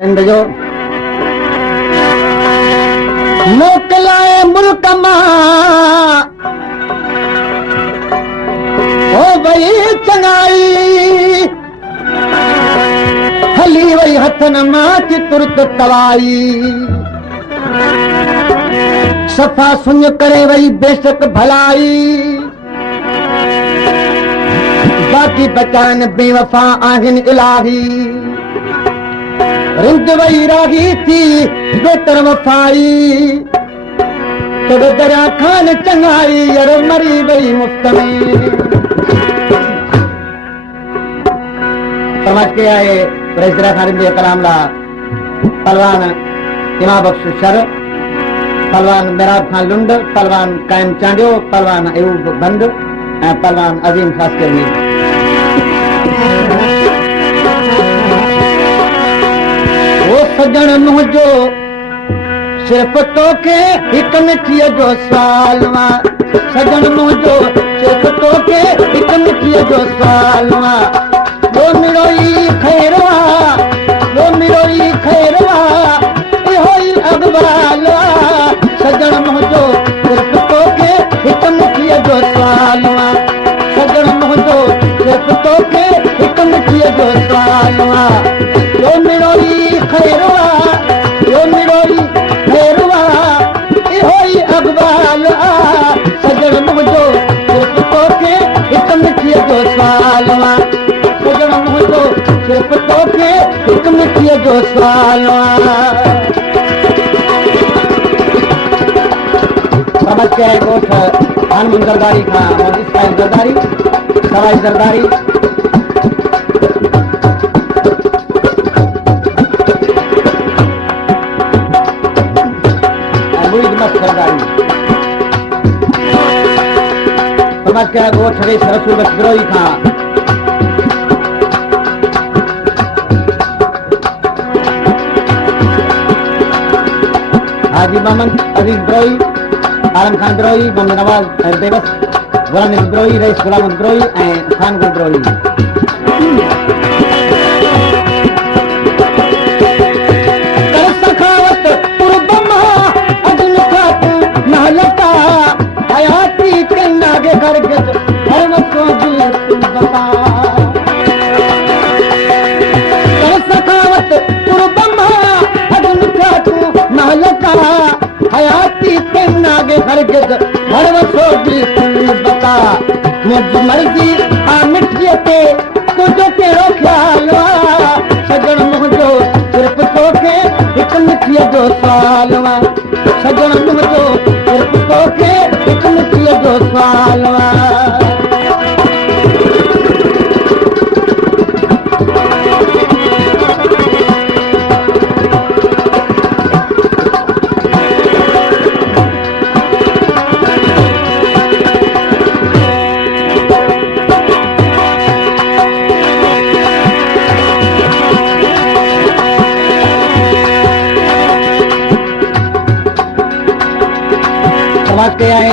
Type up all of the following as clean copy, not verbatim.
जो मोकलाए मुल्क मां हो वई चङाई हली वई हथन मां की तुरत तवाई सफ़ा सुञ करे वई बेशक भलाई बाक़ी बचान बेवफा आहिनि इलाही रिंद वही रागी थी बेतर वफाई तो दरिया खान चंगाई यार मरी वही मुफ्त में समझ के आए दरिया खान के कलाम ला पहलवान इमाम बख्श शर पहलवान मेराब खान लुंड पहलवान कायम चांडियो पहलवान अयूब बंद पहलवान अजीम खास करनी सजन मुझो सिर्फ तोखे हिक मिठीअ जो सालवा सजन मुझो सिर्फ तोखे हिक मिठीअ जो सालवा वो मिरोई खैरवा वो मिरोई खैरवा इहो ई अगवालवा सजन मुझो सिर्फ तोखे हिक मिठीअ जो सालवा सजन मुझो सिर्फ तोखे हिक मिठीअ जो सालवा वो मिरोई खैरवा यो मिरोई खैरवा इहो ई अगवाल सजन मुझो सिर्फ तोखे हिक मिठीअ जो सालवा सजन मुझो सिर्फ तोखे हिक मिठीअ जो सालवा समझ के आए ॻोठ हनुमान ज़रदारी खां और इस्माइल ज़रदारी सवाई ज़रदारी समझ के वो छड़े रसूल बचरोई खां हाजी मोहम्मद अजीज ब्रोई आलम खान ब्रोई मोहम्मद नवाज बेबस गुलाम ब्रोई रईस गुलाम ब्रोई खान गुल ब्रोई मुझी मर्जी आ मिठीअ ते तुंहिंजो कहिड़ो ख़्याल सजण मुंहिंजो सिर्फ़ तोखे हिक मिठीअ जो सवाल सजण मुंहिंजो सिर्फ़ तोखे हिक मिठीअ जो सवाल के आए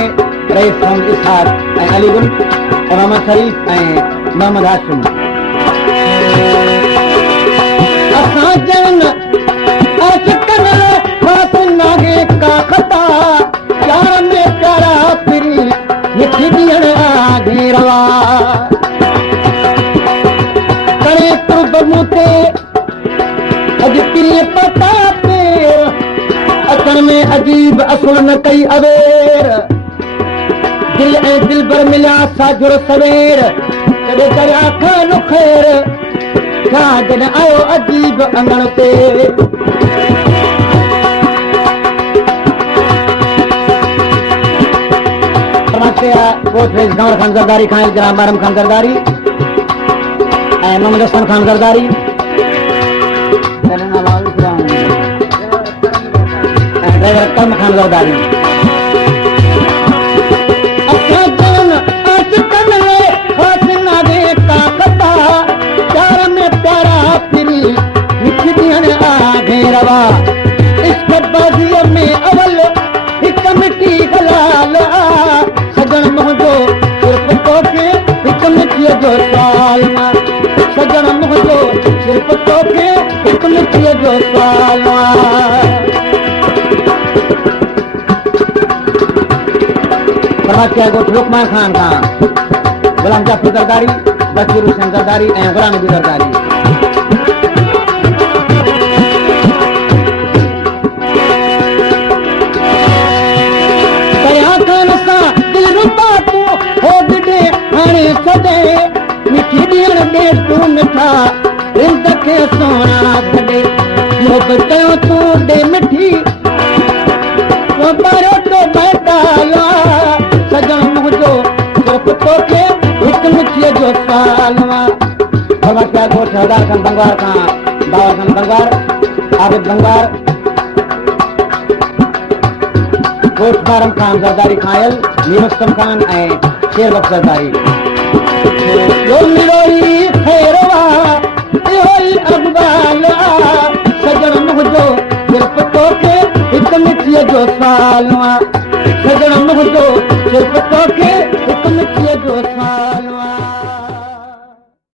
रईस मोहम्मद इसहाक अली गुल मोहम्मद शरीफ मोहम्मद हाशिम असां जन आशिकन फासिल नागे का खता प्यार में प्यारा फिरी मिठी ॾियण आगे रवा करे कुर्ब मूं ते अॼु पिरीअ पता पेर अचण में अजीब असुल न कई अवेर दिल ऐं दिल भर मिलिया साझुर सवेर कॾहिं दरिया खान खैर छा जॾहिं आयो अजीब अंगण ते गंवर खान ज़रदारी खां इल्तिराम बारम खान ज़रदारी ऐं मोहम्मद हसन खान ज़रदारी कम खान ज़रदारी प्यार में प्यारा फिरी मिठी ॾियण आगे रवा इश्क बाज़ीअ में अवल हिक मिठी हलाल सजण मुंहिंजो सिर्फ़ तोखे हिक मिठीअ जो सवाल सजण मुंहिंजो सिर्फ़ तोखे हिक मिठीअ जो सुवाल क्या ॻोठ लुकमान खान खां गुलाम जाफ़र ज़रदारी, बशीर हुसैन ज़रदारी ऐं गुलाम नबी ज़रदारी। कयां खान सां दिलि रुबा तूं हो ॾिॾे हाणे छॾे मिठी ॾियण ॾे तूं मिठा रिंद खे सोना छॾे मोहबत कयो तूं ॾे मिठी बारो तो बैठाया सजण मुंहिंजो सिर्फ़ तोखे हिकु मिठीअ जो सुवाल फरमा क्या ॻोठ हज़ार खान बंगवार खां बाबा खान बंगवार, आबिद बंगवार, ॻोठ बारम खान ज़रदारी खां आयल, मीर मुस्तफ़ा खान ऐं शेर बख्श ज़रदारी। यो मिरोई खैरवा इहो ई अक़बाल सजण मुंहिंजो सिर्फ़ तोखे हिकु मिठीअ जो सुवाल सजण मुंहिंजो सिर्फ़ तोखे हिकु मिठीअ